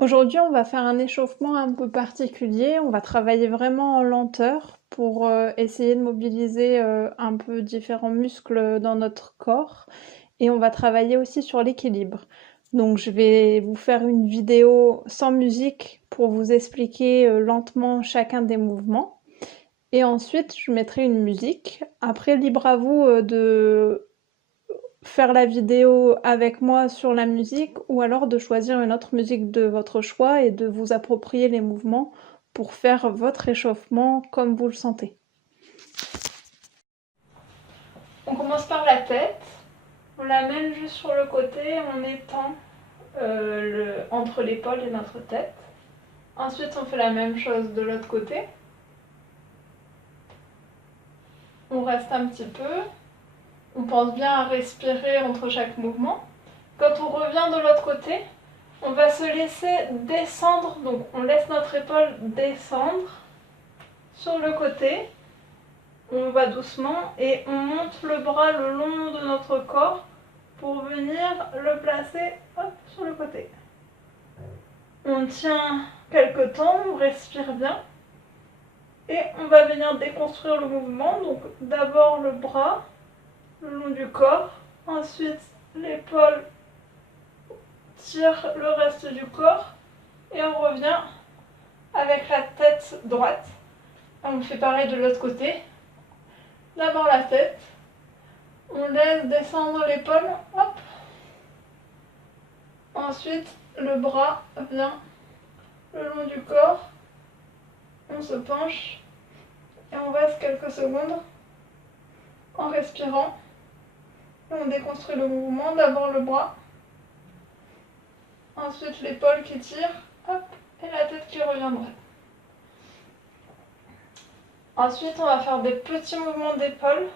Aujourd'hui, on va faire un échauffement un peu particulier. On va travailler vraiment en lenteur pour, essayer de mobiliser, un peu différents muscles, dans notre corps et on va travailler aussi sur l'équilibre. Donc je vais vous faire une vidéo sans musique pour vous expliquer, lentement chacun des mouvements et ensuite je mettrai une musique. Après libre à vous, de faire la vidéo avec moi sur la musique ou alors de choisir une autre musique de votre choix et de vous approprier les mouvements pour faire votre échauffement comme vous le sentez. On commence par la tête, on l'amène juste sur le côté, on étend entre l'épaule et notre tête. Ensuite on fait la même chose de l'autre côté. On reste un petit peu, on pense bien à respirer entre chaque mouvement. Quand on revient de l'autre côté, on va se laisser descendre, donc on laisse notre épaule descendre sur le côté. On va doucement et on monte le bras le long de notre corps pour venir le placer hop, sur le côté. On tient quelques temps, on respire bien et on va venir déconstruire le mouvement. Donc d'abord le bras le long du corps, ensuite l'épaule tire le reste du corps et on revient avec la tête droite. On fait pareil de l'autre côté. D'abord la tête, on laisse descendre l'épaule, hop. Ensuite le bras vient le long du corps, on se penche et on reste quelques secondes en respirant. Et on déconstruit le mouvement, d'abord le bras, ensuite l'épaule qui tire, hop, et la tête qui revient droite. Ensuite, on va faire des petits mouvements d'épaule.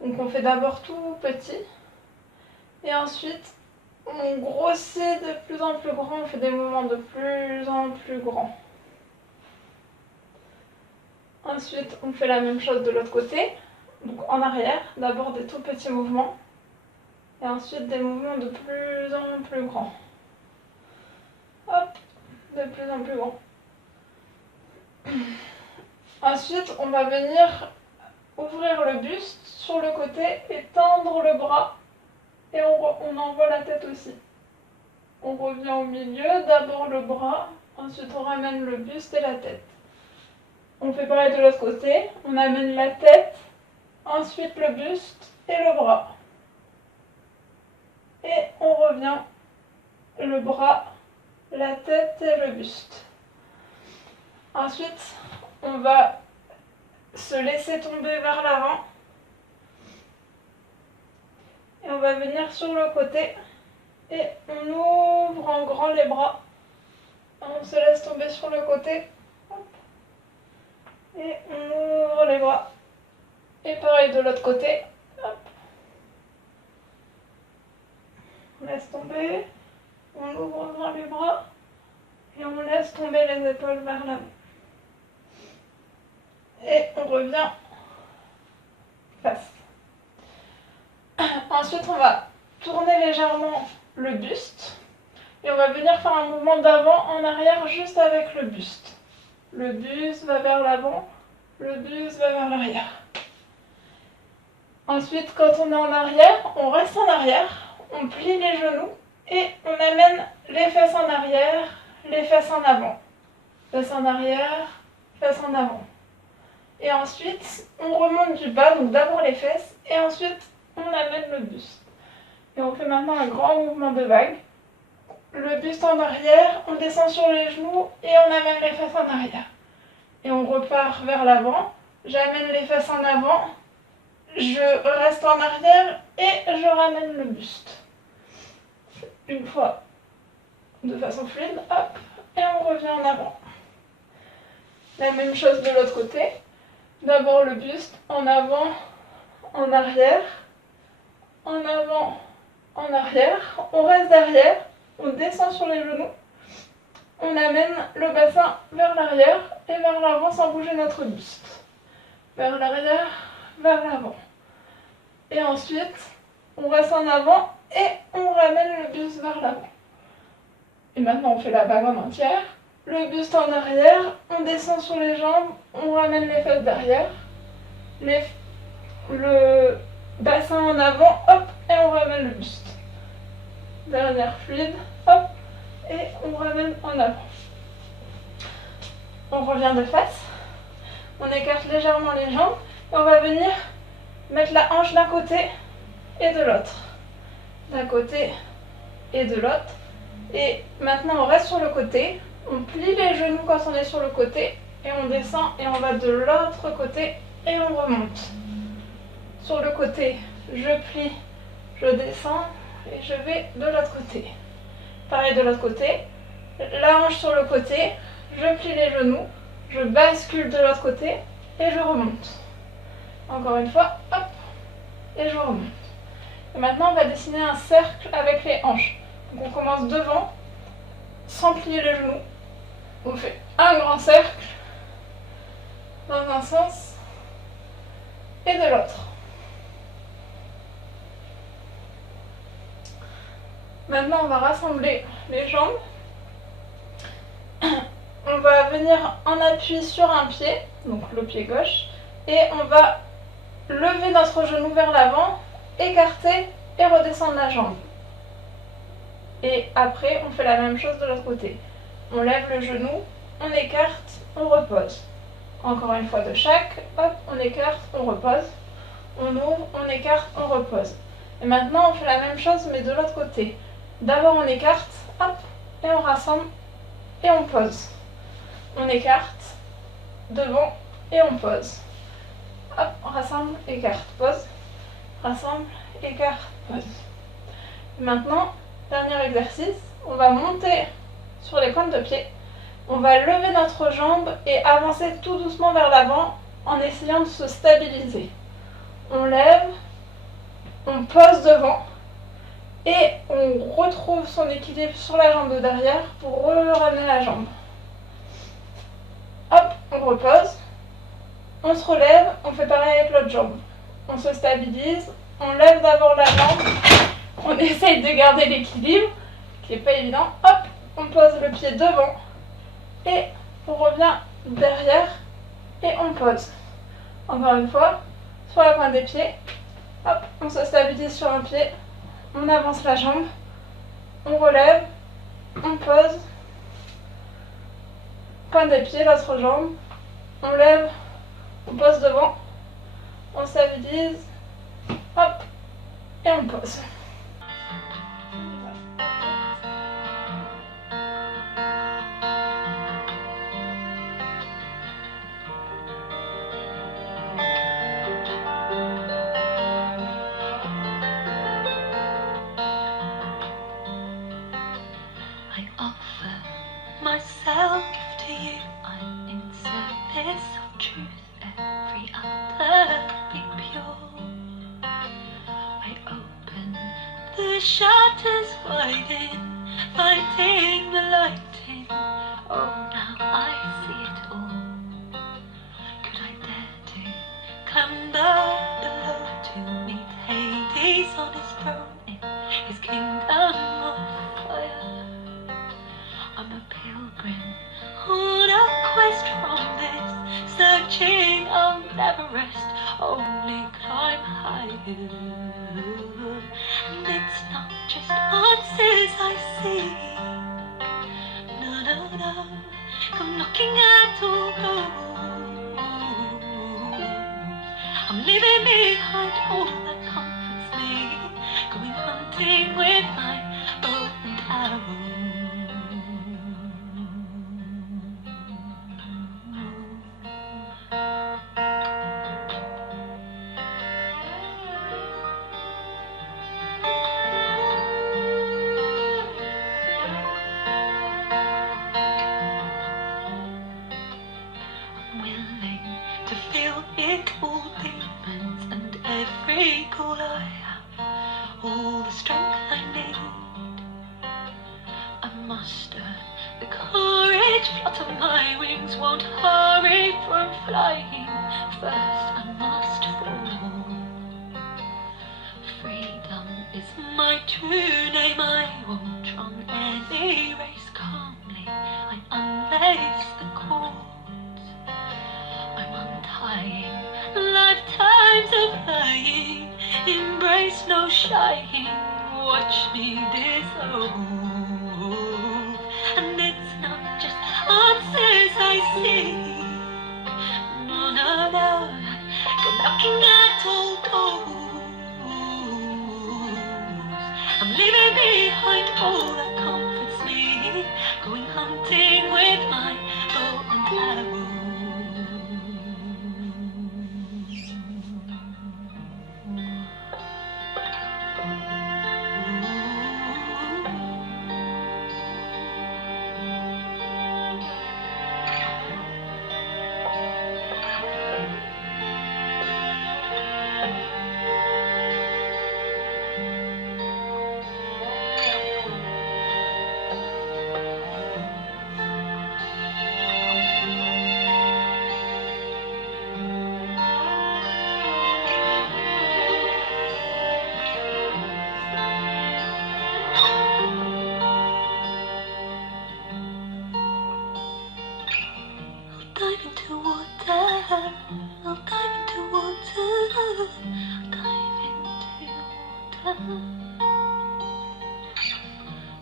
Donc on fait d'abord tout petit. Et ensuite, on grossit de plus en plus grand. On fait des mouvements de plus en plus grands. Ensuite, on fait la même chose de l'autre côté. Donc en arrière, d'abord des tout petits mouvements. Et ensuite des mouvements de plus en plus grands. Hop, de plus en plus grands. Ensuite, on va venir ouvrir le buste sur le côté et tendre le bras. Et on envoie la tête aussi. On revient au milieu, d'abord le bras, ensuite on ramène le buste et la tête. On fait pareil de l'autre côté, on amène la tête, ensuite le buste et le bras. Et on revient le bras, la tête et le buste. Ensuite, on va se laisser tomber vers l'avant. Et on va venir sur le côté. Et on ouvre en grand les bras. On se laisse tomber sur le côté. Hop. Et on ouvre les bras. Et pareil de l'autre côté. Hop. On laisse tomber. On ouvre grand les bras. Et on laisse tomber les épaules vers l'avant. Et on revient face. Ensuite, on va tourner légèrement le buste. Et on va venir faire un mouvement d'avant en arrière juste avec le buste. Le buste va vers l'avant, le buste va vers l'arrière. Ensuite, quand on est en arrière, on reste en arrière, on plie les genoux et on amène les fesses en arrière, les fesses en avant. Fesses en arrière, fesses en avant. Et ensuite, on remonte du bas, donc d'abord les fesses, et ensuite on amène le buste. Et on fait maintenant un grand mouvement de vague. Le buste en arrière, on descend sur les genoux et on amène les fesses en arrière. Et on repart vers l'avant, j'amène les fesses en avant, je reste en arrière et je ramène le buste. Une fois, de façon fluide, hop, et on revient en avant. La même chose de l'autre côté. D'abord le buste, en avant, en arrière, en avant, en arrière. On reste derrière, on descend sur les genoux, on amène le bassin vers l'arrière et vers l'avant sans bouger notre buste. Vers l'arrière, vers l'avant. Et ensuite, on reste en avant et on ramène le buste vers l'avant. Et maintenant on fait la vague en entière. Le buste en arrière, on descend sur les jambes, on ramène les fesses derrière. Le bassin en avant, hop, et on ramène le buste. Dernière fluide, hop, et on ramène en avant. On revient de face, on écarte légèrement les jambes, et on va venir mettre la hanche d'un côté et de l'autre. D'un côté et de l'autre. Et maintenant on reste sur le côté, on plie les genoux quand on est sur le côté, et on descend et on va de l'autre côté et on remonte. Sur le côté, je plie, je descends et je vais de l'autre côté. Pareil de l'autre côté, la hanche sur le côté, je plie les genoux, je bascule de l'autre côté et je remonte. Encore une fois, hop, et je remonte. Et maintenant on va dessiner un cercle avec les hanches. Donc on commence devant, sans plier les genoux. On fait un grand cercle dans un sens et de l'autre. Maintenant on va rassembler les jambes. On va venir en appui sur un pied, donc le pied gauche, et on va lever notre genou vers l'avant, écarter et redescendre la jambe. Et après, on fait la même chose de l'autre côté. On lève le genou, on écarte, on repose. Encore une fois de chaque, hop, on écarte, on repose. On ouvre, on écarte, on repose. Et maintenant, on fait la même chose mais de l'autre côté. D'abord, on écarte, hop, et on rassemble, et on pose. On écarte, devant, et on pose. Hop, on rassemble, écarte, pose. Rassemble, écarte, pose. Et maintenant, dernier exercice, on va monter sur les pointes de pied. On va lever notre jambe et avancer tout doucement vers l'avant en essayant de se stabiliser. On lève, on pose devant et on retrouve son équilibre sur la jambe de derrière pour ramener la jambe. Hop, on repose, on se relève, on fait pareil avec l'autre jambe. On se stabilise, on lève d'abord la jambe, on essaye de garder l'équilibre, qui n'est pas évident. Hop, on pose le pied devant et on revient derrière et on pose. Encore une fois, sur la pointe des pieds, hop, on se stabilise sur un pied, on avance la jambe, on relève, on pose, pointe des pieds, l'autre jambe, on lève, on pose devant, on stabilise, hop, et on pose. I offer myself to you. I'm in service of truth, every other be pure. I open the shutters wide fighting the light in. Oh, now I see it all. Could I dare to clamber below to meet Hades on his throne in his kingdom of fire? I'm a pilgrim on a quest from this searching I'll never rest, only climb higher. And it's not just answers I seek, no, no, no, come knocking at all doors. I'm leaving behind all that comforts me, going hunting with my bow and arrow. To feel it all, demons and every call I have, all the strength I need. I muster the courage, flutter my wings, won't hurry from flying. First I must fall. Freedom is my true name, I won't run any race. face the cords. I'm untying lifetimes of lying. Embrace no shying. Watch me dissolve. And it's not just answers I seek. No, no, no. Go knocking at all doors. I'm leaving behind all that comforts me. Going hunting with my bow and arrow. Dive into water, I'll dive into water, I'll dive into water.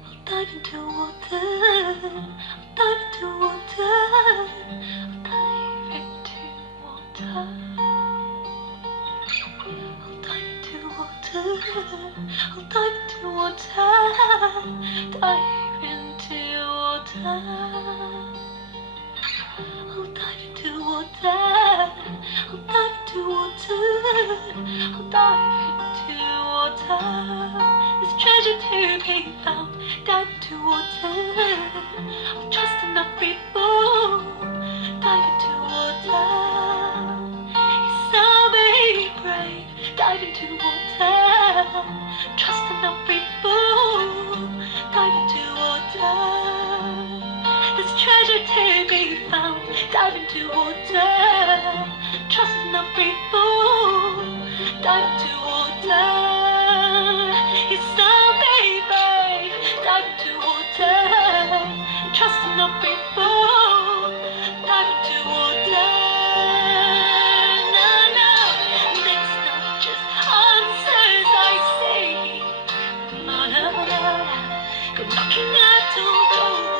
I'll dive into water, I'll dive into water, I'll dive into water. I'll dive into water, I'll dive into water, dive into water. I'll dive into water, I'll dive into water, I'll dive into water. There's treasure to be found, dive into water. I'll trust and not be fooled, dive into water. Yes, I'll be brave, dive into water. Trust and not be fooled, dive into water. There's treasure to be found, dive into water. Trust and not be fooled, dive into water. Yes, I'll be brave, dive into water. Trust and not be fooled, dive into water. No, no, it's not just answers I seek. No, no, no, go knocking at all doors.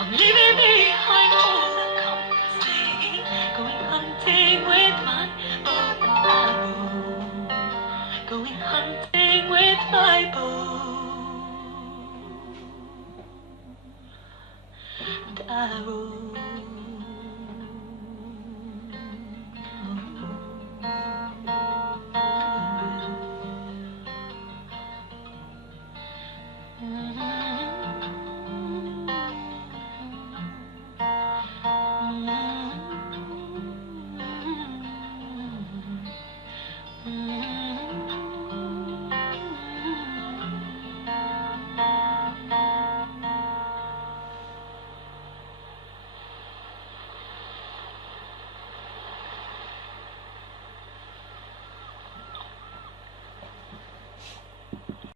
I'm leaving behind all that comforts me. Going hunting with my bow and arrow. Going hunting with my bow and arrow.